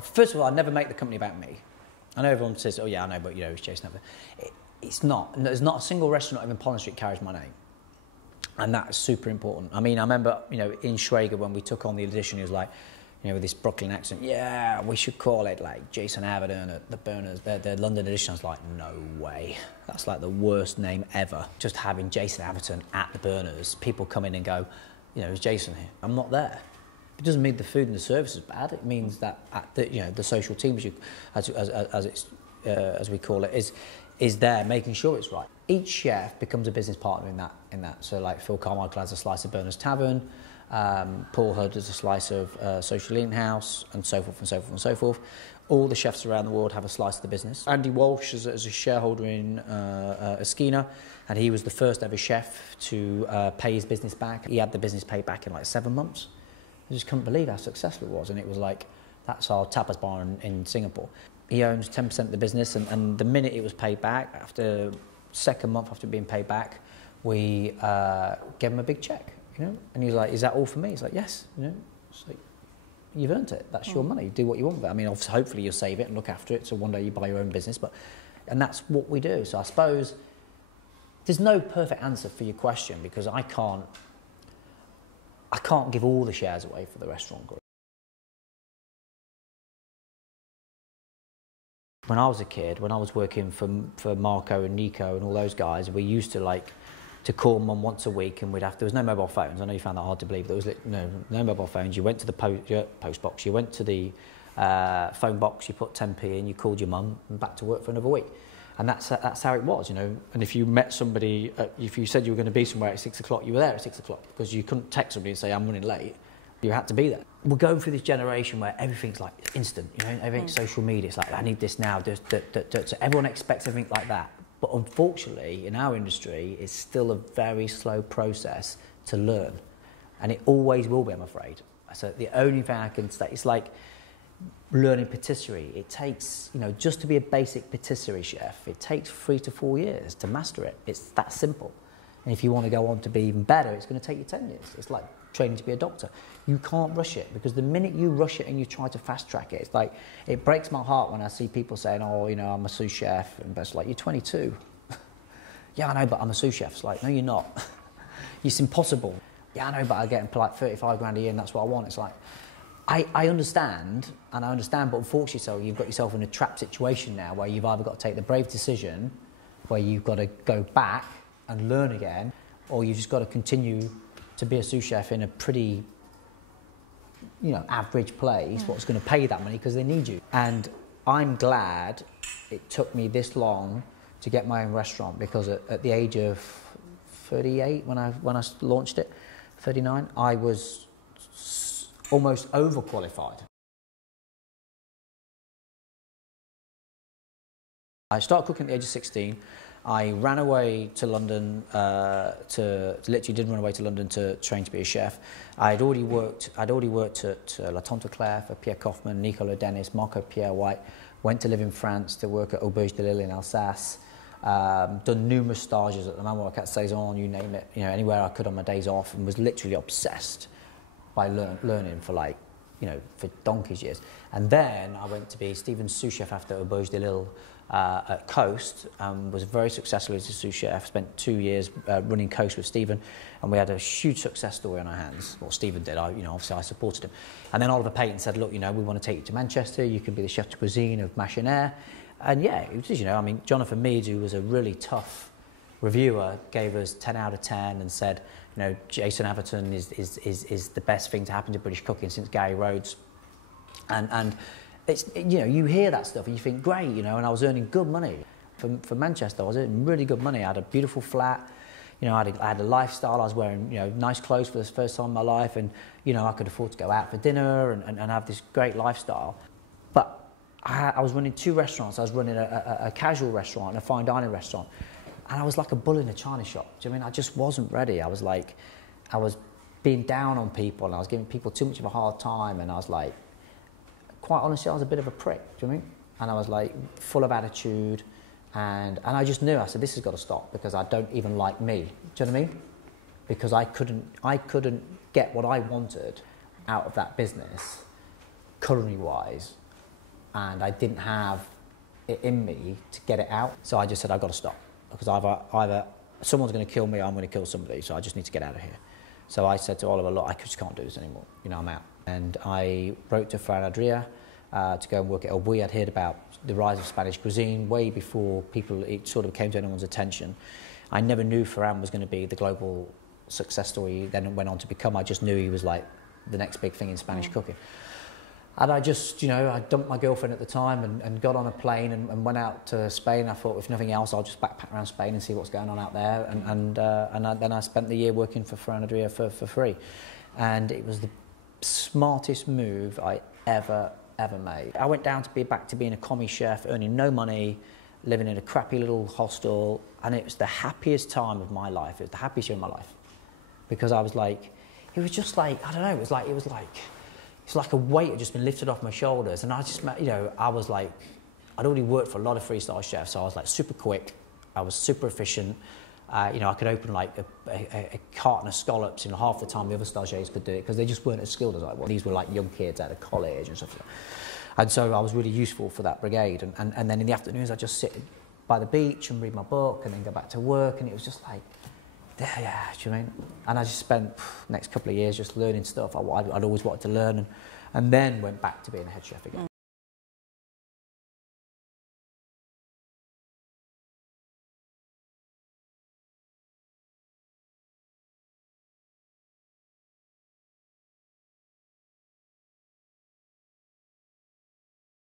First of all, I'd never make the company about me. I know everyone says, oh yeah, I know, but it's Jason Atherton. It's not. There's not a single restaurant in Pollen Street carries my name. And that's super important. I mean, I remember, in Schrager when we took on the edition, he was like, with this Brooklyn accent, yeah, we should call it like Jason Atherton at the Burners, the London edition. I was like, no way. That's like the worst name ever. Just having Jason Atherton at the Burners, people come in and go, is Jason here? I'm not there. It doesn't mean the food and the service is bad. It means that the social team, as we call it, is there making sure it's right. Each chef becomes a business partner in that. So like Phil Carmichael has a slice of Berners Tavern, Paul Hood has a slice of Social Eating House, and so forth and so forth and so forth. All the chefs around the world have a slice of the business. Andy Walsh is a shareholder in Esquina, and he was the first ever chef to pay his business back. He had the business paid back in like 7 months. I just couldn't believe how successful it was, and it was like, that's our tapas bar in Singapore. He owns 10% of the business, and the minute it was paid back, after second month after being paid back, we gave him a big check, and he was like, is that all for me? He's like, yes, it's like, you've earned it, that's your money, do what you want with it. I mean, obviously, hopefully you'll save it and look after it, so one day you buy your own business, and that's what we do. So I suppose there's no perfect answer for your question, because I can't give all the shares away for the restaurant group. When I was a kid, when I was working for Marco and Nico and all those guys, we used to call Mum once a week, and there was no mobile phones. I know you found that hard to believe. There was no mobile phones. You went to the post box, you went to the phone box, you put 10p in, you called your mum, and back to work for another week. And that's how it was, And if you met somebody, if you said you were going to be somewhere at 6 o'clock, you were there at 6 o'clock, because you couldn't text somebody and say, I'm running late. You had to be there. We're going through this generation where everything's like instant, everything's social media. It's like, I need this now. So everyone expects everything like that. But unfortunately, in our industry, it's still a very slow process to learn. And it always will be, I'm afraid. So the only thing I can say, it's like learning patisserie. It takes, just to be a basic patisserie chef, it takes 3 to 4 years to master it. It's that simple. And if you want to go on to be even better, it's going to take you 10 years. It's like training to be a doctor. You can't rush it, because the minute you rush it and you try to fast track it, it's like, it breaks my heart when I see people saying, oh, I'm a sous chef, and it's like, you're 22. Yeah, I know, but I'm a sous chef. It's like, no, you're not. It's impossible. Yeah, I know, but I get like 35 grand a year and that's what I want. It's like, I understand, but unfortunately, so you've got yourself in a trapped situation now where you've either got to take the brave decision, where you've got to go back and learn again, or you've just got to continue to be a sous chef in a pretty, average place, what's going to pay you that money because they need you. And I'm glad it took me this long to get my own restaurant, because at the age of 38, when I launched it, 39, I was almost overqualified. I started cooking at the age of 16. I ran away to London literally did run away to London to train to be a chef. I'd already worked at La Tante Claire for Pierre Kaufmann, Nicolas Dennis, Marco Pierre White. Went to live in France to work at Auberge de Lille in Alsace. Done numerous stages at the Maroc at Saison, you name it, anywhere I could on my days off, and was literally obsessed by learning for for donkey's years. And then I went to be Stephen's sous chef after Auberge de Lille at Coast, was very successful as a sous chef, spent 2 years running Coast with Stephen, and we had a huge success story on our hands. Well, Stephen did, obviously I supported him. And then Oliver Payton said, look, we want to take you to Manchester, you can be the chef de cuisine of Machinaire. And yeah, it was, Jonathan Meads, who was a really tough reviewer, gave us 10 out of 10 and said, Jason Atherton is the best thing to happen to British cooking since Gary Rhodes. And it's, you hear that stuff and you think, great, and I was earning good money. For Manchester, I was earning really good money. I had a beautiful flat, I had a lifestyle. I was wearing, nice clothes for the first time in my life, and, I could afford to go out for dinner and have this great lifestyle. But I was running 2 restaurants. I was running a casual restaurant and a fine dining restaurant. And I was like a bull in a china shop. Do you know what I mean? I just wasn't ready. I was being down on people, and I was giving people too much of a hard time, and I was like, quite honestly, I was a bit of a prick, do you know what I mean? And I was like full of attitude, and I just knew, I said, this has got to stop, because I don't even like me, do you know what I mean? Because I couldn't get what I wanted out of that business, culinary-wise, and I didn't have it in me to get it out. So I just said, I've got to stop, because either someone's going to kill me or I'm going to kill somebody, so I just need to get out of here. So I said to Oliver, look, I just can't do this anymore. You know, I'm out. And I wrote to Fran Adria to go and work at. We had heard about the rise of Spanish cuisine way before it sort of came to anyone's attention. I never knew Ferran was going to be the global success story he then went on to become. I just knew he was like the next big thing in Spanish cooking. And I just, you know, I dumped my girlfriend at the time and got on a plane and went out to Spain. I thought, if nothing else, I'll just backpack around Spain and see what's going on out there. Then I spent the year working for Ferran Adria for free. And it was the smartest move I ever made. I went down to back to being a commie chef, earning no money, living in a crappy little hostel, and it was the happiest time of my life. It was the happiest year of my life, because I was like, it was just like, I don't know, it's like a weight had just been lifted off my shoulders, and I just, you know, I was like, I'd already worked for a lot of freestyle chefs, so I was like super quick, I was super efficient. You know, I could open like a carton of scallops in half the time the other stagiaires could do it, because they just weren't as skilled as I was. These were like young kids out of college and stuff like that. And so I was really useful for that brigade. And then in the afternoons, I'd just sit by the beach and read my book and then go back to work. And it was just like, yeah, do you know what I mean? And I just spent the next couple of years just learning stuff I'd always wanted to learn. And then went back to being a head chef again.